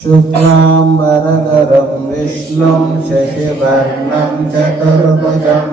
शुक्लांबरधरं विष्णुं शशिवर्णं चतुर्भुजं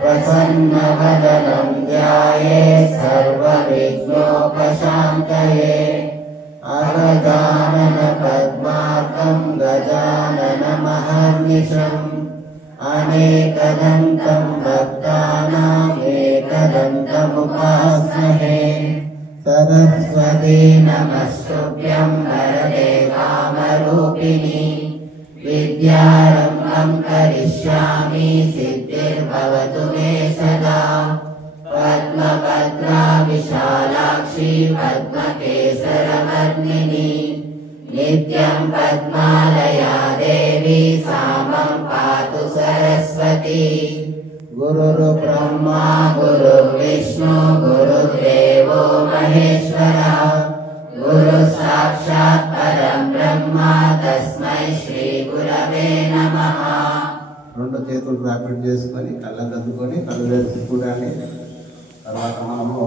प्रसन्नवदनं ध्यायेत् सर्वविघ्नोपशान्तये। अगजाननपद्मार्कं गजाननमहर्निशम् अनेकदन्तं भक्तानाम् एकदन्तमुपास्महे। सरस्वती नमस्तुभ्यं वरदे कामरूपिणि विद्यारम्भं करिष्यामि सिद्धिर्भवतु मे सदा। पद्मभद्रा विशालाक्षी पद्मकेसरवर्णिनी नित्यं पद्मालया देवी सामं पातु सरस्वती। गुरुर्ब्रह्मा गुरुर्विष्णु गुरुर्देवो महेश्वरः गुरुसाक्षात् परं ब्रह्म तस्मै श्री गुरवे नमः। రెండు చేతులు రాపిడ్ చేసుకొని కళ్ళకు అద్దుకొని కళ్ళు తెరుచుకోవడాన్ని తర్వాత మనము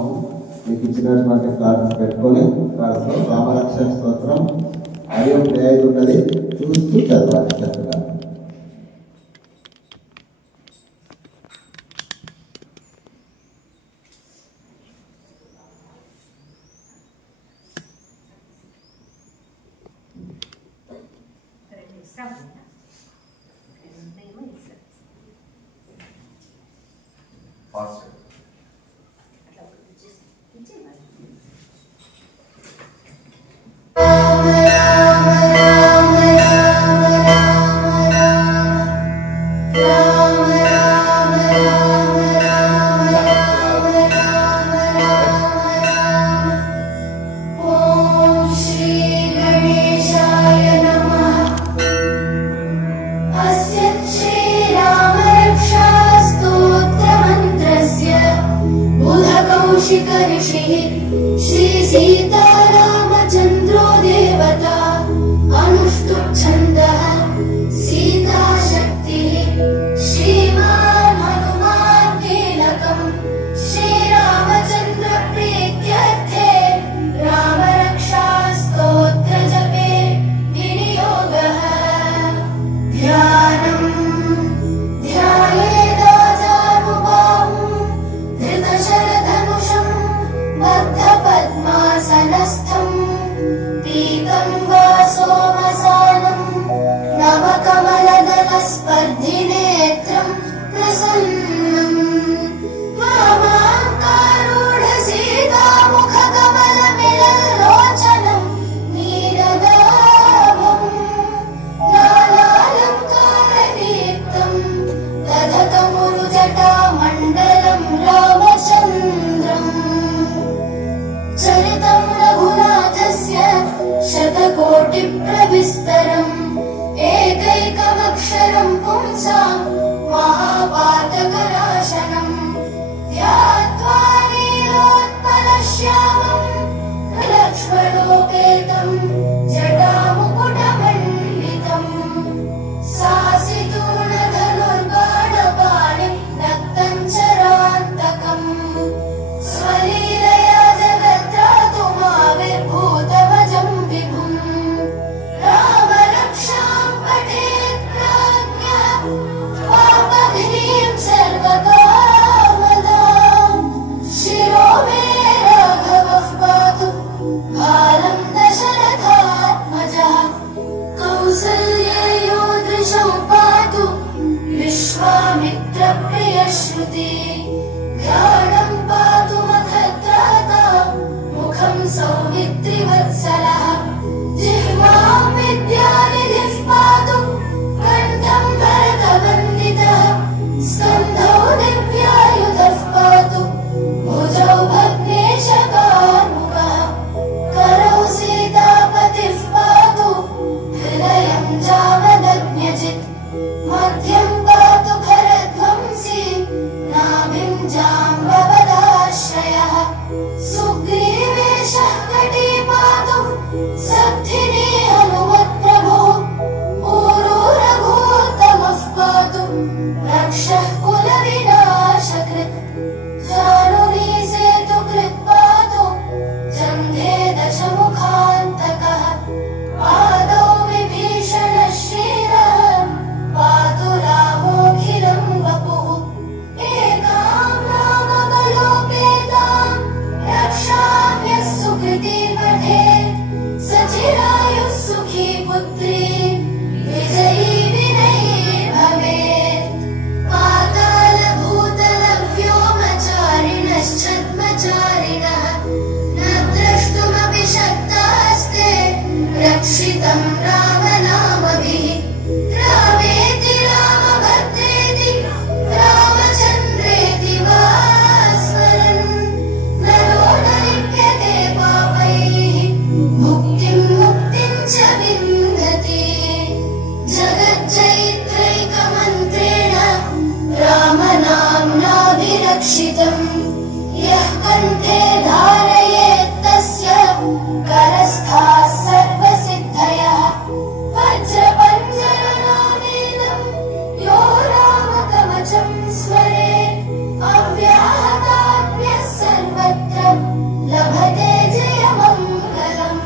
మీకు ఇచ్చినటువంటి కార్డ్స్ పెట్టుకొని కార్డ్స్లో రామరక్ష స్తోత్రం 5 ఉన్నది చూస్తూ చదవాలి చక్కగా. श्री सीतारामचन्द्रो देवता अनुष्टुप् छन्दः सीता शक्तिः श्रीमान् हनुमान् कीलकम् श्रीरामचन्द्र प्रीत्यर्थे रामरक्षा स्तोत्र जपे विनियोगः। ध्यानम् ध्यायेदाजानुबाहुं धृतशरधनुषम् बद्धपद्मासनस्थम् पीतं वासोमसानम् नवकमलदलस्पर्धिनेत्रम् प्रसन्नम् वामाङ्कारूढसीतामुखकमलमिलल्लोचनम् नीरदाभम् नानालङ्कारदीप्तम् दधतमुरुजटामण्डलम् रामचन्द्रम्। चरितं रघुनाथस्य शतकोटिप्रविस्तरम् एकैकमक्षरं पुंसां महापातकनाशनम् ध्यात्वा नीलोत्पलश्यामं लक्ष्मणोपेतं जटामुकुटमण्डितम् सासितूर्णधनुर्बाणपाणिं रक्तञ्चरान्तकम् स्वलीलया जगत्रातुमाविर्भूतमजं विभुम्। रामरक्षां पठेत् प्राज्ञः पापघ्नीं सर्वकामदां शिरो मे राघवः पातु भालं दशरथात्मजः। कौसल्ययो दृशौ पातु विश्वामित्रप्रियश्रुति घ्राणं पातु मखत्राता मुखं सौमित्रिवत्सलः। जिह्वां विद्यानिधिः पातु कण्ठं भरतवन्दितः स्कन्धौ दिव्यायुधः पातु भुजौ भग्नेशकार्मुकः। करौ सीतापतिः पातु हृदयं जामदग्न्यजित् मध्यं पातु खरध्वंसी नाभिं जाम्बव रक्षितं रामनामभिः रामेति रामभद्रेति रामचन्द्रेति वा स्मरन् नरो न लिप्यते पापैः मुक्तिं च विन्दति जगज्जयित्रैकमन्त्रेण रामनाम्नाभिरक्षितम् यः कण्ठे धारयेत्तस्य करस्थाः सर्वसिद्धयः वज्रपञ्जरनामेनं यो रामकवचं स्मरेत् अव्याहताभ्यः सर्वत्र लभते जयमङ्गलम्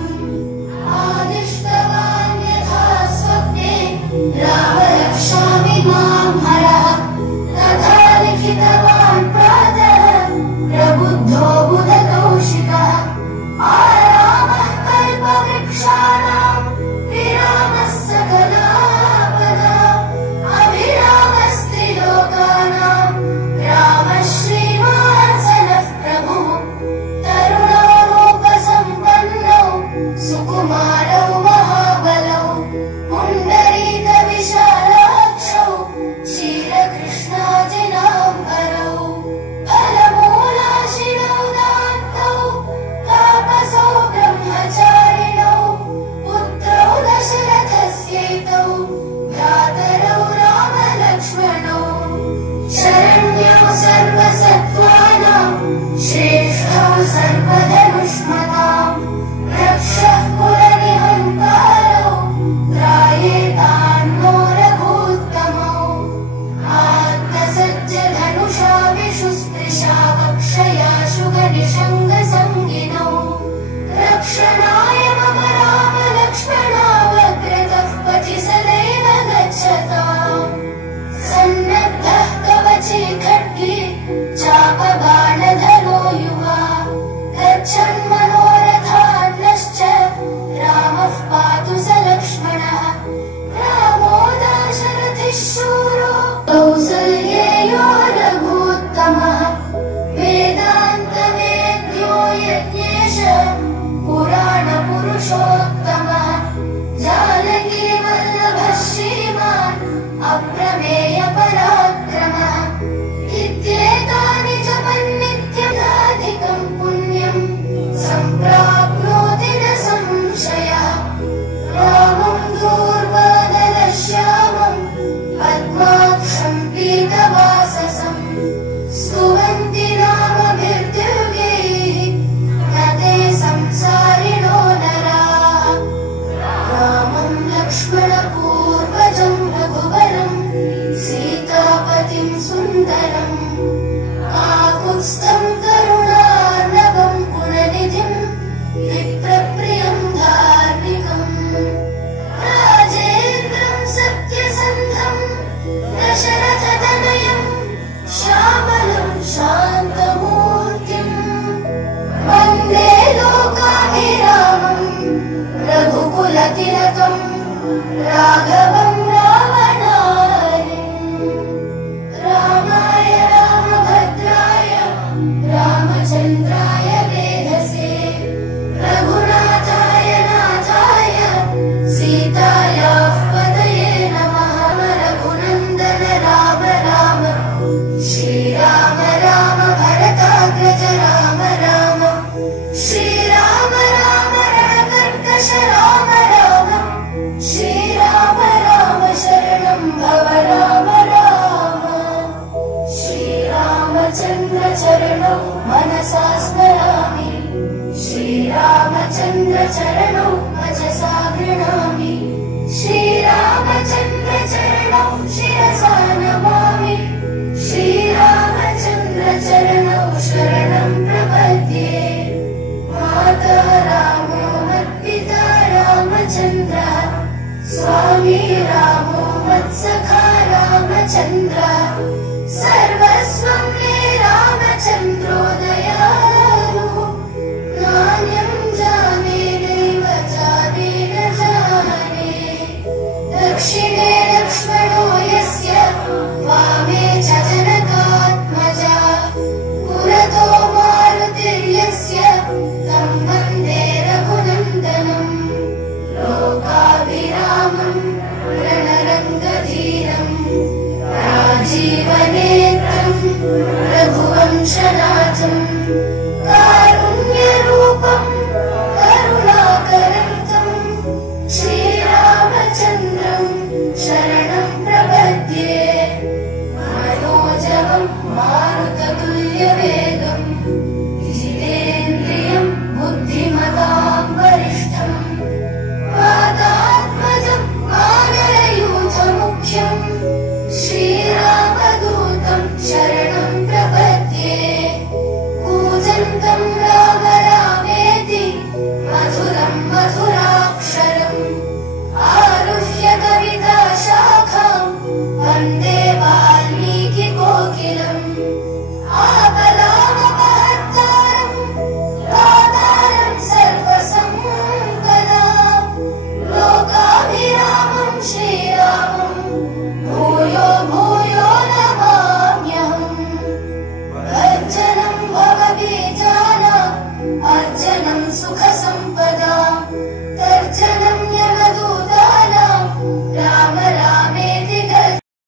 आदिष्टवान् यथा स्वप्ने राम रक्षामि मां हरः तथा लिखितवान् प्रातः प्रबुद्धो बुधकौशिकः आरामः कल्पवृक्षाणां विरामः सकलापदा अभिरामस्त्रिलोकानां रामः श्रीवात्सलः प्रभुः तरुणौ रूपसम्पन्नौ सुकुमारौ महाबलौ पुण्डरीकविशालाक्षौ क्षीरकृष्णाजिनाम्बरौ फलमूलाशिनौ दान्तौ तापसौ ब्रह्मचारिणौ पुत्रौ दशरथस्यैतौ भ्रातरौ रामलक्ष्मणौ शरण्यौ सर्वसत्त्वानां श्रेष्ठौ सर्वधनुष्मतां रक्षः कुलनिहन्तारौ त्रायेतान्नो रघूत्तमौ आत्तसज्जधनुषा विशुस्पृशा वक्षयाशु गनिषङ्गसङ्गिनौ रक्षणाय मम रामलक्ष्मणावग्रतः पथि सदैव गच्छताम् सन्नद्धः कवचे खड्गे चापबाणधरो युवा गच्छन् मनोरथान्नश्च रामः पातु स लक्ष्मणः रामो दाशरथिः शूरो कौसल्येयो रघूत्तमः वेदान्तवेद्यो यज्ञेश पुराणपुरुषोत्तमः जानकी वल्लभः श्रीमान् अप्रमेयपराक्रमः इत्येतानि जपन्नित्यमधिकं पुण्यं सम्प्राप्नोति न संशयः रामं दूर्वादलश्यामं पद्माक्षं पीतवाससं स्तुवन्ति नामभिर्दिव्यैः न ते संसारिणो नराः रामं लक्ष्मणपूर्वजं रघुवरं सीतापतिं सुन्दरम् काकुत्स्थं करुणार्णवं गुणनिधिं विप्रप्रियं धार्मिकम् राजेन्द्रं सत्यसन्धं दशरथतनयं श्यामलं शान्तमूर्तिं वन्दे लोकाभिरामं रघुकुलतिलकं राघवं रावणारिम् रामाय रामभद्राय रामचन्द्राय वेधसे रघुनाथाय नाथाय सीतायाः पतये नमः रघुनन्दन राम राम श्रीराम राम भरताग्रज राम राम श्रीराम राम रणकर्कश राम राम श्रीराम राम शरणं भव राम राम श्रीरामचन्द्र चरणौ मनसा स्मरामि श्रीरामचन्द्र चरणौ वचसा गृह्णामि श्रीरामचन्द्र चरणौ शिरसा नमामि श्रीरामचन्द्र चरणौ शरणं प्रपद्ये माता रामो मत्पिता रामचन्द्रः स्वामी रामो मत्सखा रामचन्द्रः सर्वस्वं मे रामचन्द्रो दयालु नान्यं जाने नैव जाने न जाने दक्षिणे लक्ष्मणो यस्य वामे च जनकात्मजा पुरतो मारुतिर्यस्य तं वन्दे रघुनन्दनम् लोका रघुवंशनाथं कारुण्यरूपं करुणाकरं तं श्रीरामचन्द्रं शरणं